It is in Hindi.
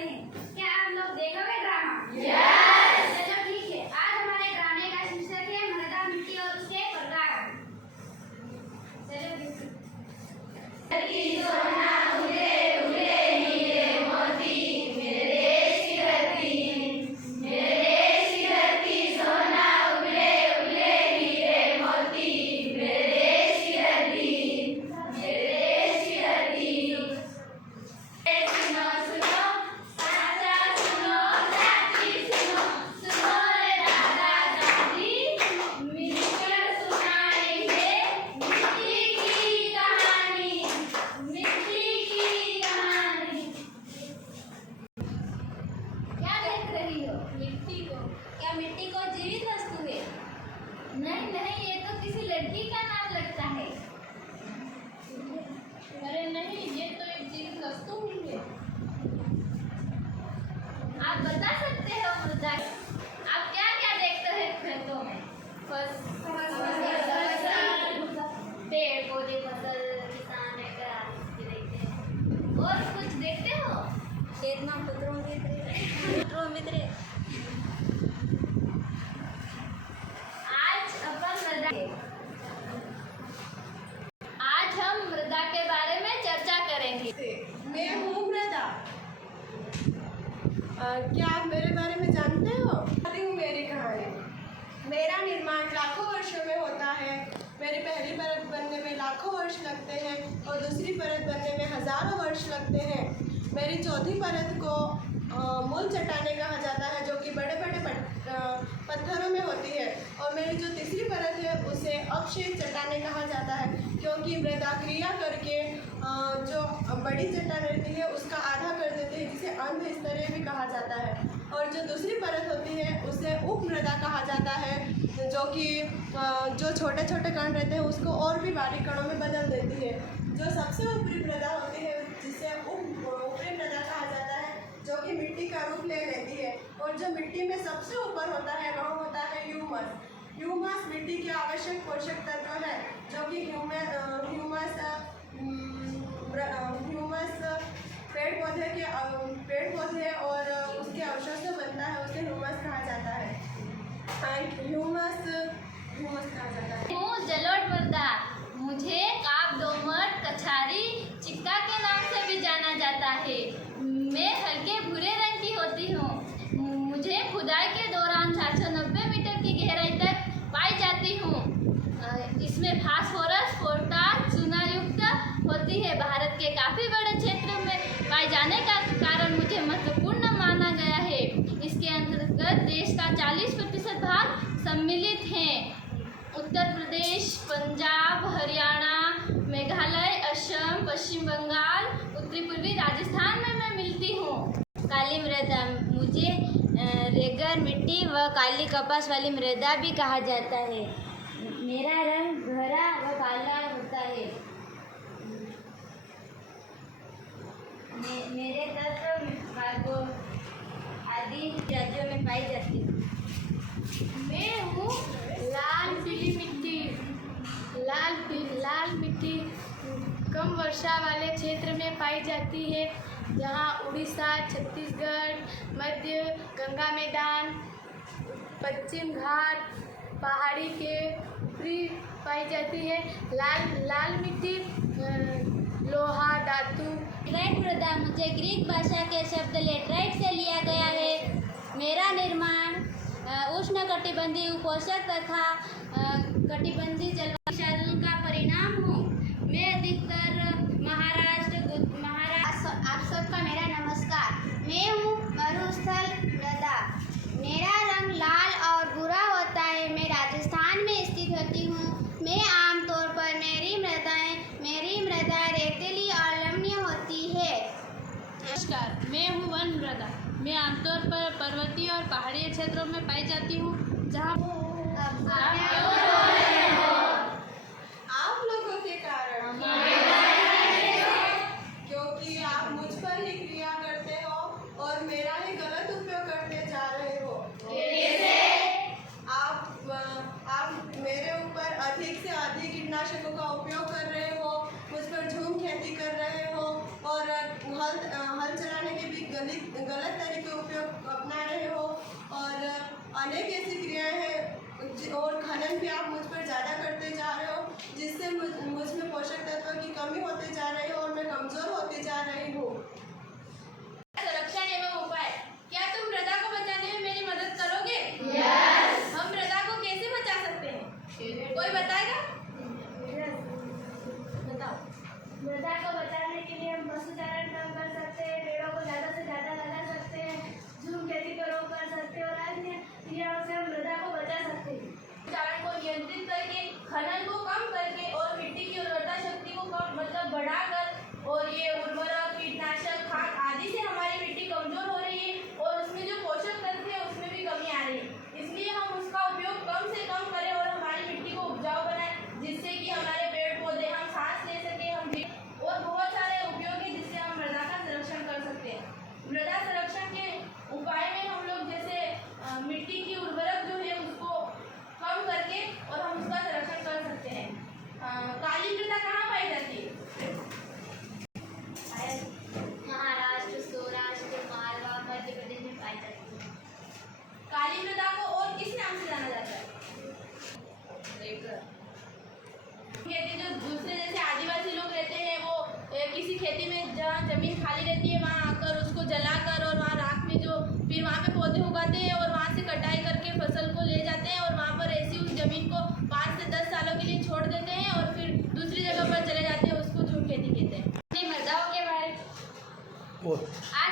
रहे हैं। क्या आप लोग देखोगे ड्रामा? यस। चलो ठीक है, आज हमारे ड्रामे का शीर्षक है मृदा मिट्टी और उसके पर्यावरण। चलो सोना उड़े उड़े हीरे मोती मेरे देश की धरती, मेरे देश की धरती सोना उड़े उड़े हीरे मोती मेरे देश की धरती, मेरे देश की धरती। सुनो सुनो साचा सुनो चाची सुनो, सुनो रे दादा दादी मिलकर सुनाएंगे मिट्टी की कहानी, मिट्टी की कहानी। क्या देख रही हो? मिट्टी को। क्या मिट्टी को जीवित वस्तु है? नहीं नहीं, ये तो किसी लड़की का नाम लगता है। अरे नहीं, ये तो एक जीवित वस्तु ही है। आप बता सकते हो मृदा? आप क्या क्या देखते हैं खेतों में? पेड़ पौधे फसल किसान देखते हैं। और कुछ देखते हो? खेत में पुत्रों मित्र। आज अपन आज हम मृदा के बारे में चर्चा करेंगे। मैं हूँ मृदा। क्या आप मेरे बारे में जानते हो? बताती हूँ मेरी कहानी। मेरा निर्माण लाखों वर्षों में होता है। मेरी पहली परत बनने में लाखों वर्ष लगते हैं और दूसरी परत बनने में हजारों वर्ष लगते हैं। मेरी चौथी परत को मूल चट्टानें कहा जाता है, जो कि बड़े बड़े पत्थरों में होती है, और मेरी जो तीसरी परत है उसे अपक्षेप चट्टानें कहा जाता है, क्योंकि मृदा क्रिया करके जो बड़ी चट्टान रहती है उसका आधा कर देती है, जिसे अंध स्तरीय भी कहा जाता है। और जो दूसरी परत होती है उसे उपमृदा कहा जाता है, जो कि जो छोटे छोटे कण रहते हैं उसको और भी बारीक कणों में बदल देती है। जो सबसे ऊपरी मृदा होती है जिसे ऊपरी मृदा कहा जाता है, जो कि मिट्टी का रूप ले लेती है। और जो मिट्टी में सबसे ऊपर होता है वह होता है ह्यूमस। ह्यूमस मिट्टी के आवश्यक पोषक तत्व है, जो कि ह्यूमस पेड़ पौधे और उसके अवशेष से बनता है, उसे ह्यूमस कहा जाता है। ह्यूमस कहा जाता है। जलोढ़ मृदा, मुझे काप दोमट कछारी चिक्का के नाम से भी जाना जाता है। मैं हल्के भूरे रंग की होती हूँ। मुझे खुदाई के दौरान 490 मीटर की गहराई तक पाई जाती हूँ। इसमें फास्फोरस पोटाश चूना युक्त होती है। भारत के काफ़ी बड़े क्षेत्र में पाए जाने का कारण मुझे महत्वपूर्ण माना गया है। इसके अंतर्गत देश का 40% भाग सम्मिलित है। उत्तर प्रदेश, पंजाब, हरियाणा, मेघालय, असम, पश्चिम बंगाल, उत्तरी पूर्वी राजस्थान में मैं मिलती हूँ। काली मृदा, मुझे रेगर मिट्टी व काली कपास वाली मृदा भी कहा जाता है। मेरा रंग गहरा व काला होता है। मेरे तत्व भागों आदि राज्यों में पाई जाती है। मैं हूँ लाल पीली मिट्टी। लाल मिट्टी कम वर्षा वाले क्षेत्र में पाई जाती है, जहाँ उड़ीसा, छत्तीसगढ़, मध्य गंगा मैदान, पश्चिम घाट, पहाड़ी के ऊपरी पाई जाती है। लाल मिट्टी लोहा धातु। लेटराइट मृदा, मुझे ग्रीक भाषा के शब्द लेटराइट से लिया गया है। मेरा निर्माण उष्णकटिबंधीय उपोष्ण तथा कटिबंधीय जलवायु का परिणाम हूँ। मैं अधिकतर आप सबका मेरा नमस्कार। मैं हूँ मरुस्थल मृदा। मेरा रंग लाल और भूरा होता है। मैं राजस्थान में स्थित होती हूँ। मैं आमतौर पर मेरी मृदाएं रेतीली और लवणीय होती है। नमस्कार, मैं हूँ वन मृदा। मैं आमतौर पर पर्वतीय और पहाड़ी क्षेत्रों में पाई जाती हूँ, जहाँ आप लोगों के कारण, क्योंकि आप मुझ पर ही क्रिया करते हो और मेरा ही गलत उपयोग करने जा रहे हो। आप मेरे ऊपर अधिक से अधिक कीटनाशकों का उपयोग कर रहे हो, मुझ पर झूम खेती कर रहे हो और हल चलाने के भी गलत ज़मीन खाली रहती है वहाँ आकर उसको जलाकर और वहाँ राख में जो फिर वहाँ पे पौधे उगाते हैं और वहाँ से कटाई करके फसल को ले जाते हैं और वहाँ पर ऐसी उस ज़मीन को 5 से 10 सालों के लिए छोड़ देते हैं और फिर दूसरी जगह पर चले जाते हैं, उसको झूम खेती कहते हैं। अपनी मर्दाओं के बारे में आज